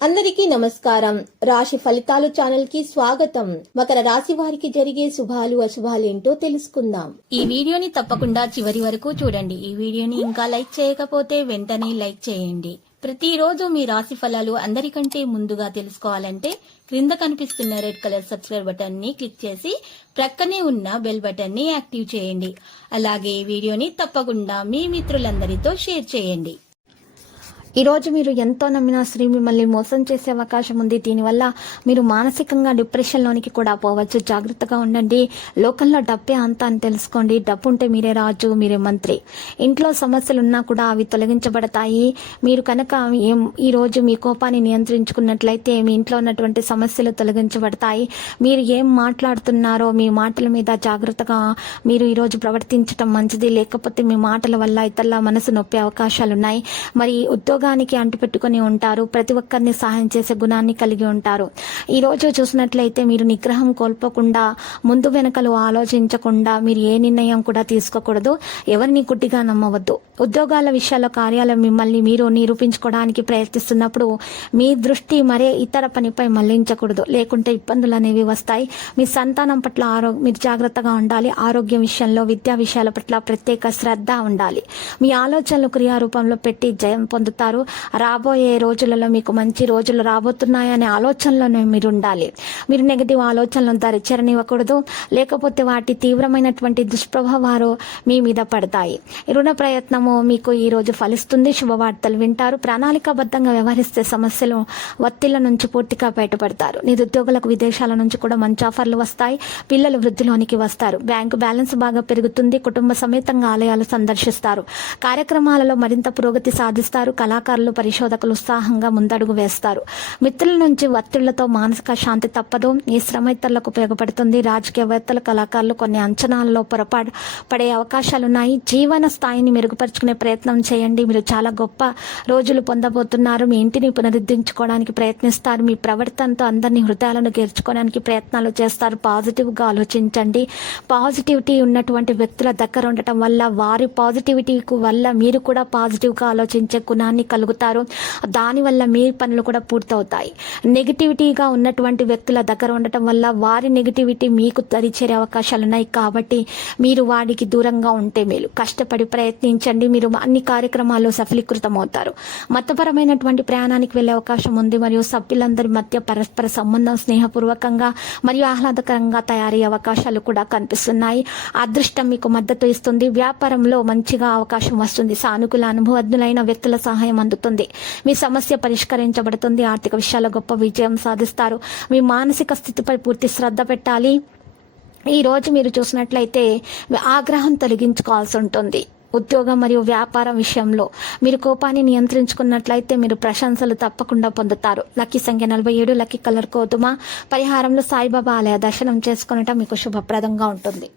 అందరికీ నమస్కారం. రాశి ఫలితాలు ఛానల్ కి స్వాగతం. మకర రాశి వారికి జరిగే శుభాలు అశుభాలు ఏంటో తెలుసుకుందాం. ఈ వీడియోని తప్పకుండా చివరి వరకు చూడండి. ఈ వీడియోని ఇంకా లైక్ చేయకపోతే వెంటనే లైక్ చేయండి. ప్రతిరోజు మీ రాశి ఫలాలు అందరికంటే ముందుగా తెలుసుకోవాలంటే క్రింద కనిపిస్తున్న రెడ్ కలర్ సబ్స్క్రైబ్ బటన్ ని క్లిక్ చేసి ప్రక్కనే ఉన్న బెల్ బటన్ ని యాక్టివ్ చేయండి. అలాగే ఈ వీడియోని తప్పకుండా మీ మిత్రులందరితో షేర్ చేయండి. ఈ రోజు మీరు ఎంతో నమ్మిన స్త్రీ మిమ్మల్ని మోసం చేసే అవకాశం ఉంది. దీనివల్ల మీరు మానసికంగా డిప్రెషన్లోనికి కూడా పోవచ్చు. జాగ్రత్తగా ఉండండి. లోకంలో డబ్బే అంతా అని తెలుసుకోండి. డబ్బు ఉంటే మీరే రాజు, మీరే మంత్రి. ఇంట్లో సమస్యలు ఉన్నా కూడా అవి తొలగించబడతాయి. మీరు కనుక ఈ రోజు మీ కోపాన్ని నియంత్రించుకున్నట్లయితే మీ ఇంట్లో ఉన్నటువంటి సమస్యలు తొలగించబడతాయి. మీరు ఏం మాట్లాడుతున్నారో మీ మాటల మీద జాగ్రత్తగా మీరు ఈరోజు ప్రవర్తించడం మంచిది. లేకపోతే మీ మాటల వల్ల ఇతరుల మనసు నొప్పే అవకాశాలున్నాయి. మరి ఉద్యోగానికి అంటుపెట్టుకుని ఉంటారు. ప్రతి ఒక్కరిని సహాయం చేసే గుణాన్ని కలిగి ఉంటారు. ఈ రోజు చూసినట్లయితే మీరు నిగ్రహం కోల్పోకుండా, ముందు వెనకలు ఆలోచించకుండా మీరు ఏ నిర్ణయం కూడా తీసుకోకూడదు. ఎవరిని గుడ్డిగా నమ్మవద్దు. ఉద్యోగాల విషయాల్లో కార్యాలయం మిమ్మల్ని మీరు నిరూపించుకోవడానికి ప్రయత్నిస్తున్నప్పుడు మీ దృష్టి మరే ఇతర పనిపై మళ్లించకూడదు. లేకుంటే ఇబ్బందులు అనేవి వస్తాయి. మీ సంతానం పట్ల మీరు జాగ్రత్తగా ఉండాలి. ఆరోగ్యం విషయంలో, విద్యా విషయాల పట్ల ప్రత్యేక శ్రద్ధ ఉండాలి. మీ ఆలోచనలు క్రియారూపంలో పెట్టి జయం పొందుతారు. రాబోయే రోజులలో మీకు మంచి రోజులు రాబోతున్నాయనే ఆలోచనలోనే మీరు ఉండాలి. మీరు నెగటివ్ ఆలోచనలను దరిచేరనివ్వకూడదు. లేకపోతే వాటి తీవ్రమైనటువంటి దుష్ప్రభావాలు మీ మీద పడతాయి. రుణ ప్రయత్నము మీకు ఈ రోజు ఫలిస్తుంది. శుభవార్తలు వింటారు. ప్రణాళికాబద్ధంగా వ్యవహరిస్తే సమస్యలు, ఒత్తిళ్ల నుంచి పూర్తిగా బయటపడతారు. నిరుద్యోగులకు విదేశాల నుంచి కూడా మంచి ఆఫర్లు వస్తాయి. పిల్లలు వృద్ధిలోనికి వస్తారు. బ్యాంకు బ్యాలెన్స్ బాగా పెరుగుతుంది. కుటుంబ సమేతంగా ఆలయాలు సందర్శిస్తారు. కార్యక్రమాలలో మరింత పురోగతి సాధిస్తారు. కళాకారులు, పరిశోధకులు ఉత్సాహంగా ముందడుగు వేస్తారు. మిత్రుల నుంచి ఒత్తిళ్లతో మానసిక శాంతి తప్పదు. ఈ శ్రమ ఇతరులకు ఉపయోగపడుతుంది. రాజకీయవేత్తలు, కళాకారులు కొన్ని అంచనాలలో పొరపాటు పడే అవకాశాలున్నాయి. జీవన స్థాయిని మెరుగుపరుచుకునే ప్రయత్నం చేయండి. మీరు చాలా గొప్ప రోజులు పొందబోతున్నారు. మీ ఇంటిని పునరుద్ధరించుకోవడానికి ప్రయత్నిస్తారు. మీ ప్రవర్తనతో అందరినీ హృదయాలను గెలుచుకోవడానికి ప్రయత్నాలు చేస్తారు. పాజిటివ్గా ఆలోచించండి. పాజిటివిటీ ఉన్నటువంటి వ్యక్తుల దగ్గర ఉండటం వల్ల, వారి పాజిటివిటీ వల్ల మీరు కూడా పాజిటివ్గా ఆలోచించే గుణాన్ని కలుగుతారు. దానివల్ల మీ పనులు కూడా పూర్తవుతాయి. నెగిటివిటీగా ఉన్నటువంటి వ్యక్తుల దగ్గర ఉండటం వల్ల వారి నెగిటివిటీ మీకు దరిచేరే అవకాశాలు ఉన్నాయి. కాబట్టి మీరు వాడికి దూరంగా ఉంటే మేలు. కష్టపడి ప్రయత్నించండి. మీరు అన్ని కార్యక్రమాల్లో సఫలీకృతం అవుతారు. మతపరమైనటువంటి ప్రయాణానికి వెళ్లే అవకాశం ఉంది. మరియు సభ్యులందరి మధ్య పరస్పర సంబంధం స్నేహపూర్వకంగా మరియు ఆహ్లాదకరంగా తయారయ్యే అవకాశాలు కూడా కనిపిస్తున్నాయి. అదృష్టం మీకు మద్దతు ఇస్తుంది. వ్యాపారంలో మంచిగా అవకాశం వస్తుంది. సానుకూల అనుభవజ్ఞులైన వ్యక్తుల సహాయం అందుతుంది. మీ సమస్య పరిష్కరించబడుతుంది. ఆర్థిక విషయాల్లో గొప్ప విజయం సాధిస్తారు. మీ మానసిక స్థితిపై పూర్తి శ్రద్ధ పెట్టాలి. ఈ రోజు మీరు చూసినట్లయితే ఆగ్రహం తొలగించుకోవాల్సి ఉంటుంది. ఉద్యోగం మరియు వ్యాపారం విషయంలో మీరు కోపాన్ని నియంత్రించుకున్నట్లయితే మీరు ప్రశంసలు తప్పకుండా పొందుతారు. లక్కీ సంఖ్య 47, లక్కీ కలర్ గోధుమ. పరిహారంలో సాయిబాబా ఆలయ దర్శనం చేసుకునటం మీకు శుభప్రదంగా ఉంటుంది.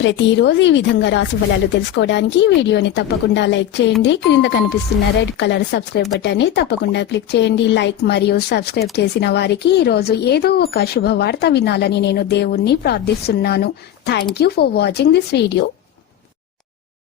ప్రతిరోజు ఈ విధంగా రాశి ఫలాలు తెలుసుకోవడానికి వీడియోని తప్పకుండా లైక్ చేయండి. క్రింద కనిపిస్తున్న రెడ్ కలర్ సబ్స్క్రైబ్ బటన్ ని తప్పకుండా క్లిక్ చేయండి. లైక్ మరియు సబ్స్క్రైబ్ చేసిన వారికి ఈ రోజు ఏదో ఒక శుభవార్త వినాలని నేను దేవుణ్ణి ప్రార్థిస్తున్నాను. Thank you for watching this video.